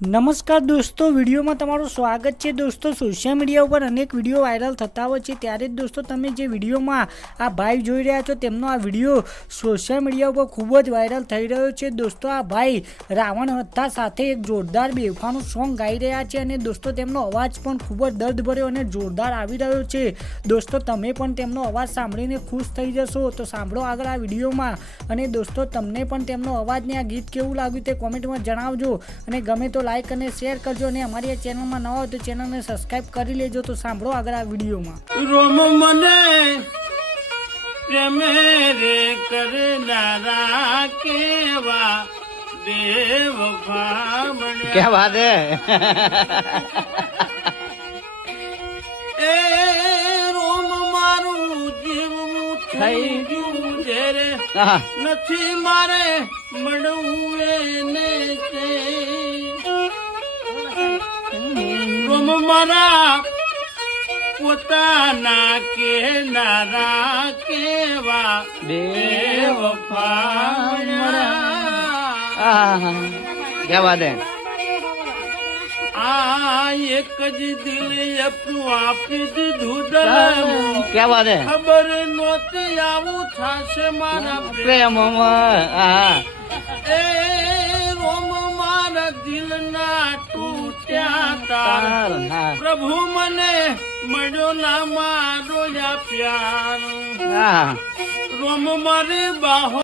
નમસ્કાર દોસ્તો, વિડીયોમાં તમારું સ્વાગત છે। દોસ્તો, સોશિયલ મીડિયા ઉપર અનેક વિડીયો વાયરલ થતા હોય છે, ત્યારે જ દોસ્તો તમે જે વિડીયોમાં આ ભાઈ જોઈ રહ્યા છો તેમનો આ વિડીયો સોશિયલ મીડિયા ઉપર ખૂબ જ વાયરલ થઈ રહ્યો છે। દોસ્તો, આ ભાઈ રાવણ હથ્થા સાથે એક જોરદાર બેફાનું સોંગ ગાઈ રહ્યા છે અને દોસ્તો તેમનો અવાજ પણ ખૂબ જ દર્દભર્યો અને જોરદાર આવી રહ્યો છે। દોસ્તો, તમે પણ તેમનો અવાજ સાંભળીને ખુશ થઈ જશો, તો સાંભળો આગળ આ વિડીયોમાં। અને દોસ્તો, તમને પણ તેમનો અવાજ ને આ ગીત કેવું લાગ્યું તે કોમેન્ટમાં જણાવજો અને ગમે તો લાઈક અને શેર કરજો અને અમારી આ ચેનલમાં નવા હોય તો ચેનલને સબસ્ક્રાઇબ કરી લેજો। તો સાંભળો આગળ આ વિડીયોમાં। રોમ મને પ્રેમે રે કરનારા કેવા બેવફા બન્યા। क्या बात है એ રોમ મારું જીવવું થઈ ગયું છે રે, हाँ, નથી મારે મળવું એને તે। રોમ મારા પોતાના કેનારા કેવા બેવફા બન્યા। हाँ, क्या बात है આ એક જ દિલ આપણું આપી દીધું દરમું, क्या बात है ખબર નહોતી આવું થશે મારા પ્રેમ। प्रेम हाँ, એ રોમ મારા દિલના તૂટ્યા તાર, हाँ, પ્રભુ મને મળ્યો ના મારો યા પ્યાર। हाँ। રોમ મારી બાહો